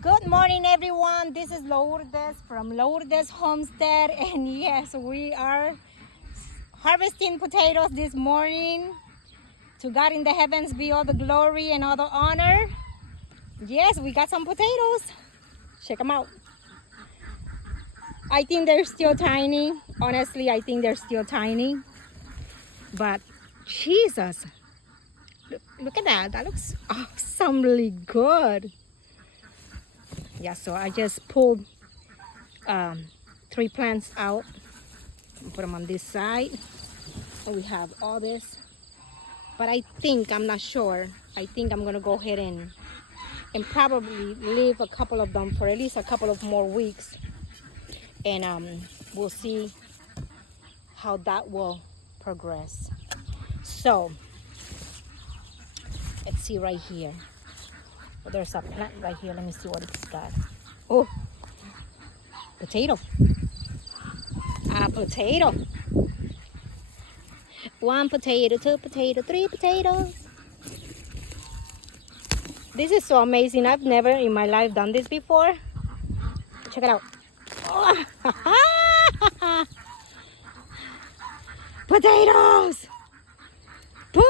Good morning, everyone. This is Lourdes from Lourdes Homestead, and yes, we are harvesting potatoes this morning. To God in the heavens be all the glory and all the honor. Yes, we got some potatoes. Check them out. I think they're still tiny. Honestly, I think they're still tiny. But Jesus, look at that. That looks awesomely good. Yeah, so I just pulled 3 plants out and put them on this side. And we have all this. But I'm not sure. I think I'm gonna go ahead and probably leave a couple of them for at least a couple of more weeks. And we'll see how that will progress. So let's see right here. Oh, there's a plant right here. Let me see what it's got. Oh, potato. A potato. 1 potato, 2 potato, 3 potatoes. This is so amazing. I've never in my life done this before. Check it out. Oh. Potatoes! Potatoes!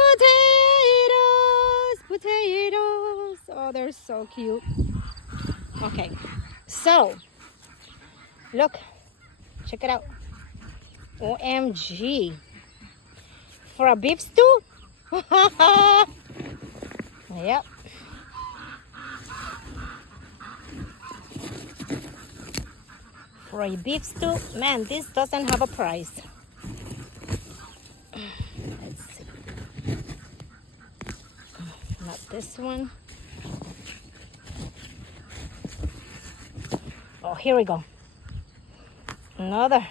Potatoes! Oh, they're so cute. Okay, so look, check it out. OMG. For a beef stew? Yep. For a beef stew, man, this doesn't have a price. Let's see. Not this one. Oh, here we go. Another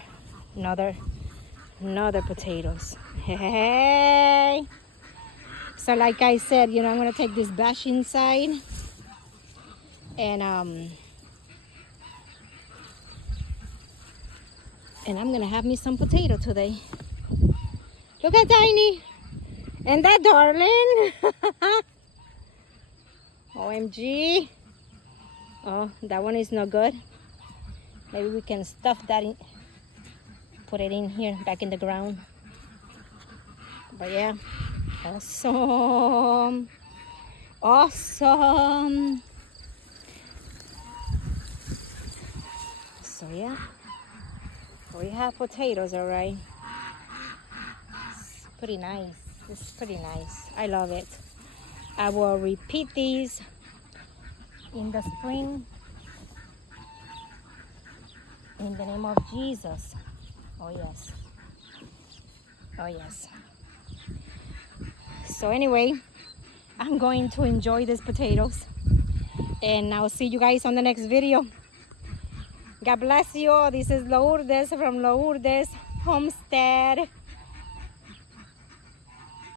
potatoes. Hey. So like I said, I'm gonna take this bash inside and I'm gonna have me some potato today. Look at Tiny and that darling. OMG. Oh, that one is not good. Maybe we can stuff that in, put it in here back in the ground. But yeah, awesome. So yeah, we have potatoes, all right. It's pretty nice. It's pretty nice. I love it. I will repeat these in the spring in the name of Jesus. Oh yes. Oh yes. So anyway, I'm going to enjoy these potatoes and I'll see you guys on the next video. God bless you all. This is Lourdes from Lourdes Homestead.